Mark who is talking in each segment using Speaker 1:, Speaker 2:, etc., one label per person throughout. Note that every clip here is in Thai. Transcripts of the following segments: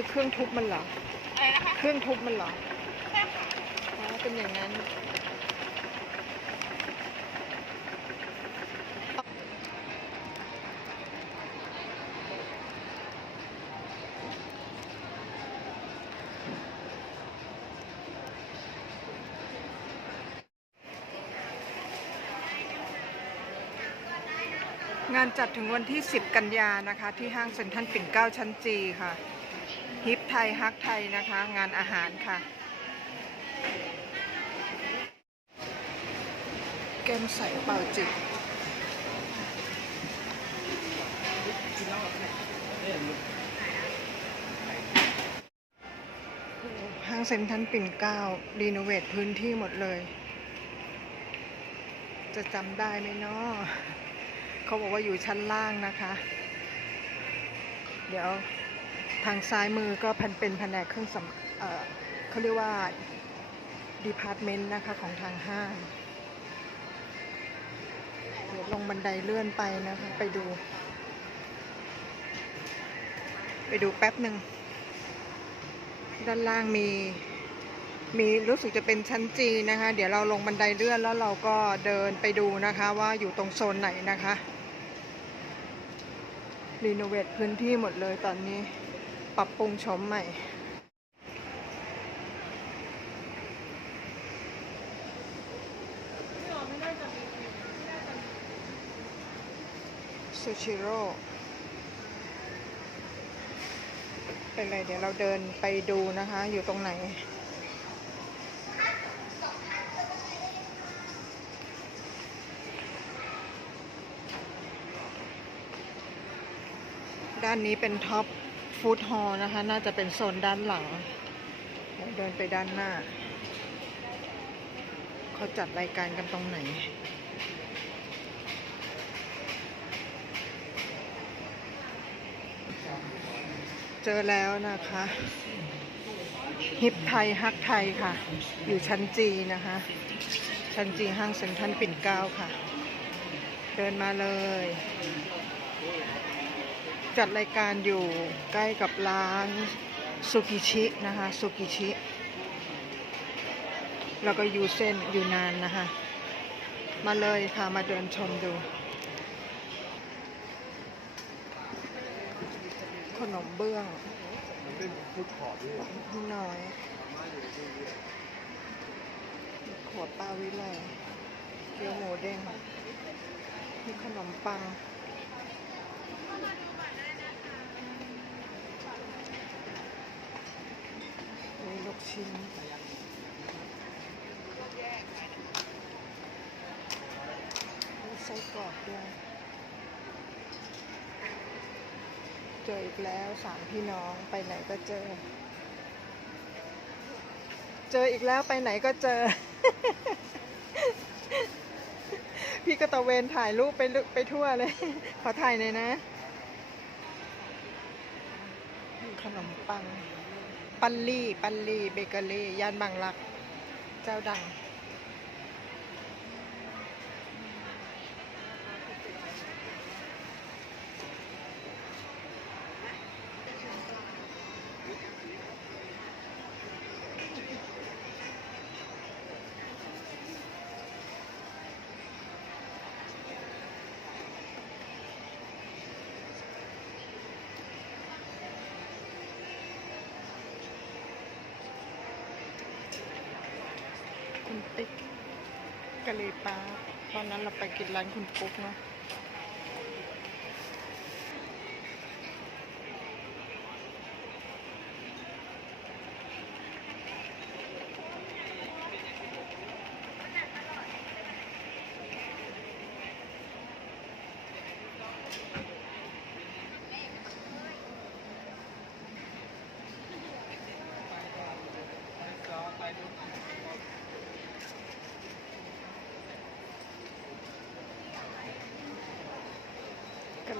Speaker 1: คือเครื่องทุบมันเหรอ
Speaker 2: อะไรนะคะ
Speaker 1: เครื่องทุบมันเหรอ
Speaker 2: ใช่ค่ะ
Speaker 1: อ๋อเป็นอย่างนั้น งานจัดถึงวันที่ 10 กันยานะคะ ที่ห้างเซ็นทรัลปิ่นเกล้าชั้นจีค่ะ ฮิปไทยฮักไทยนะคะ งานอาหารค่ะ แก้มใสเป่าจิตห้างเซ็นทรัลปิ่นเกล้ารีโนเวทพื้นที่หมดเลย จะจำได้ไหมเนาะเขาบอกว่าอยู่ชั้นล่างนะคะ เดี๋ยว ทางซ้ายมือก็พันเป็นแผนกเครื่องสำเเขาเรียกว่าดีพาร์ตเมนต์นะคะของทางห้างเดี๋ยวลงบันไดเลื่อนไปนะคะ ไปดู ไปดูแป๊บหนึ่ง ด้านล่างมีมีรู้สึกจะเป็นชั้นจีนะคะ เดี๋ยวเราลงบันไดเลื่อนแล้วเราก็เดินไปดูนะคะ ว่าอยู่ตรงโซนไหนนะคะรีโนเวทพื้นที่หมดเลยตอนนี้ ปรับปรุงโฉมใหม่ซูชิโร่เป็นไรเดี๋ยวเราเดินไปดูนะคะ อยู่ตรงไหน ด้านนี้เป็นท็อป ฟู้ดฮอลล์นะคะ น่าจะเป็นโซนด้านหลังเดี๋ยวเดินไปด้านหน้า เขาจัดรายการกันตรงไหน เจอแล้วนะคะ ฮิปไทยฮักไทยค่ะ อยู่ชั้นจีนะคะ ชั้นจีห้างเซ็นทรัลปิ่นเกล้าค่ะ เดินมาเลย จัดรายการอยู่ใกล้กับร้านสุกิชินะคะสุกิชิ แล้วก็อยู่เส้นอยู่นานนะคะ มาเลยค่ะมาเดินชมดู ขนมเบื้อง
Speaker 3: นี่
Speaker 1: น้อยขวดปลาวิไลเกี๊ยวหมูเด้งมีขนมปัง มีลู กชิ้นมีไส้กรอกด้วยเจออีกแล้วสามพี่น้องไปไหนก็เจอ เจออีกแล้วไปไหนก็เจอ พี่ก็ตะเวนถ่ายรูปไปไปทั่วเลย ขอถ่ายหน่อยนะ ขนมปัง ปัลลี่ ปัลลี่เบเกอรี่ ย่านบางรัก เจ้าดัง คุณติ๊กกะหรี่ปั๊บตอนนั้นเราไปกินร้านคุณปุ๊กเนาะ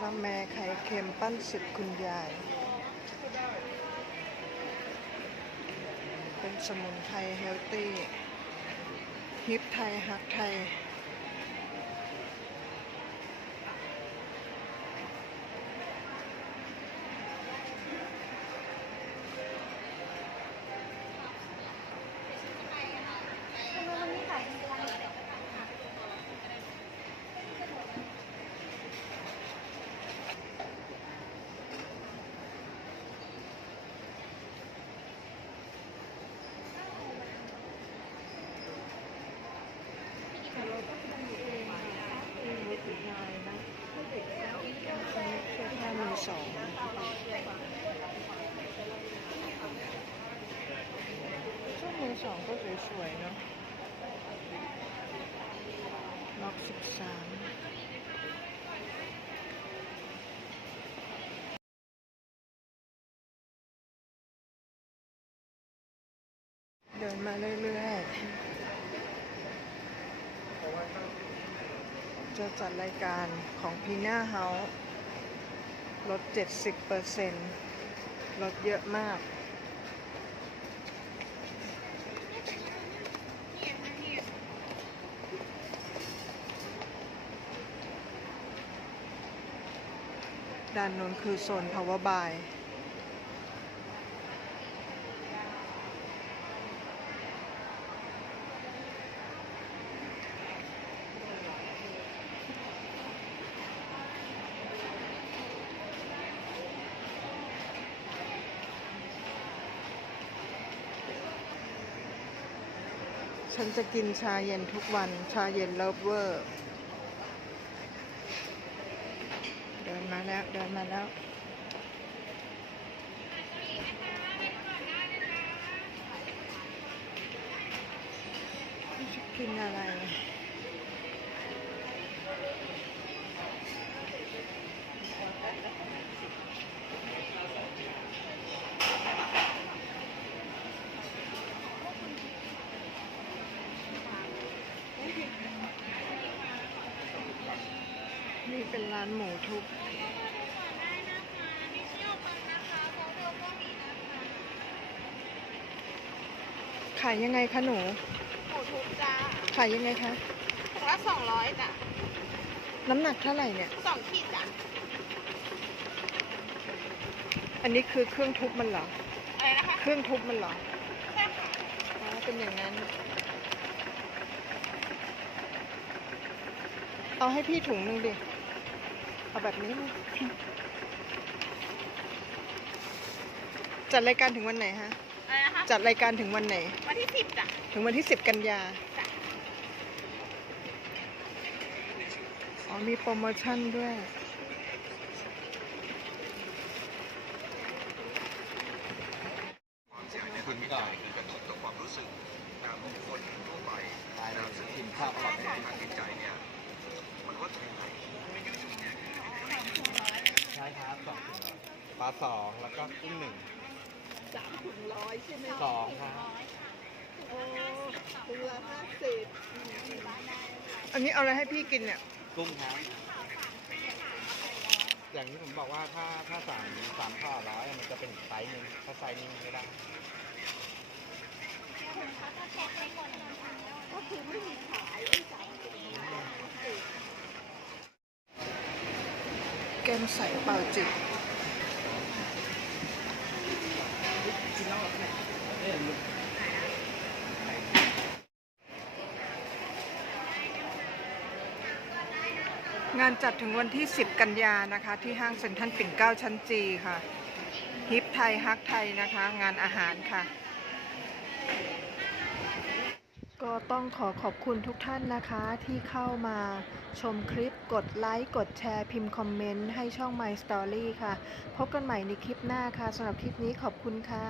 Speaker 1: ละแมไข่เค็มปั้นสุดคุณยาย เป็นสมุนไพรเฮลตี้ฮิปไทยฮักไทย สองก็สวยๆเนาะล็อกสิบสามเดินมาเรื่อยๆ จะจัดรายการของพีน่าเฮาส์ลด 70%ลดเยอะมาก ด้านนู้นคือโซน power buy ฉันจะกินชาเย็นทุกวัน ชาเย็นเลิฟเวอร์ เดินมาแล้ว เดินมาแล้วจะกินอะไรนี่เป็นร้านหมูทุบ ขายยังไงคะหนู
Speaker 2: หมูทุบจ้า
Speaker 1: ขายยังไงคะ
Speaker 2: ถุงละสองร้อยจ้ะ
Speaker 1: น้ำหนักเท่าไหร่เนี่ย
Speaker 2: สองขีดจ้ะ
Speaker 1: อันนี้คือเครื่องทุบมันเหรอ
Speaker 2: อะไรนะคะ
Speaker 1: เครื่องทุบมันเหรอ
Speaker 2: ใช่ค่ะ
Speaker 1: อ๋อเป็นอย่างนั้น เอาให้พี่ถุงหนึ่งดิ เอาแบบนี้เลยจัดรายการถึงวันไหนฮะ
Speaker 2: อะไรนะคะ
Speaker 1: จัดรายการถึงวันไหน
Speaker 2: วันที่สิบจ้ะ
Speaker 1: ถึงวันที่10กันยา
Speaker 2: จ้ะ
Speaker 1: อ๋อมีโปรโมชั่นด้วย
Speaker 3: คุณก่อนตายเลยกินข้าวอร่อยใช่ครับสองถุงร้อยปลาสองแล้วก็กุ้งหนึ่ง
Speaker 1: สามถุงร้อยใช่ไหม
Speaker 3: สองครับ
Speaker 1: โอ้ถุงละห้าสิบอันนี้เอาอะไรให้พี่กินเนี่ย
Speaker 3: กุ้งครับอย่างที่ผมบอกว่าถ้าถ้าสามสามข้าวร้อยมันจะเป็นไซส์หนึ่งถ้าไซส์นี้ไม่ได้
Speaker 1: แก้มใสเปล่าจิบ งานจัดถึงวันที่ 10 กันยานะคะ ที่ห้างเซ็นทรัลปิ่นเกล้าชั้นจีค่ะ ฮิปไทยฮักไทยนะคะ งานอาหารค่ะ ก็ต้องขอขอบคุณทุกท่านนะคะที่เข้ามาชมคลิปกดไลค์กดแชร์พิมพ์คอมเมนต์ให้ช่อง My Story ค่ะ พบกันใหม่ในคลิปหน้าค่ะสำหรับคลิปนี้ขอบคุณค่ะ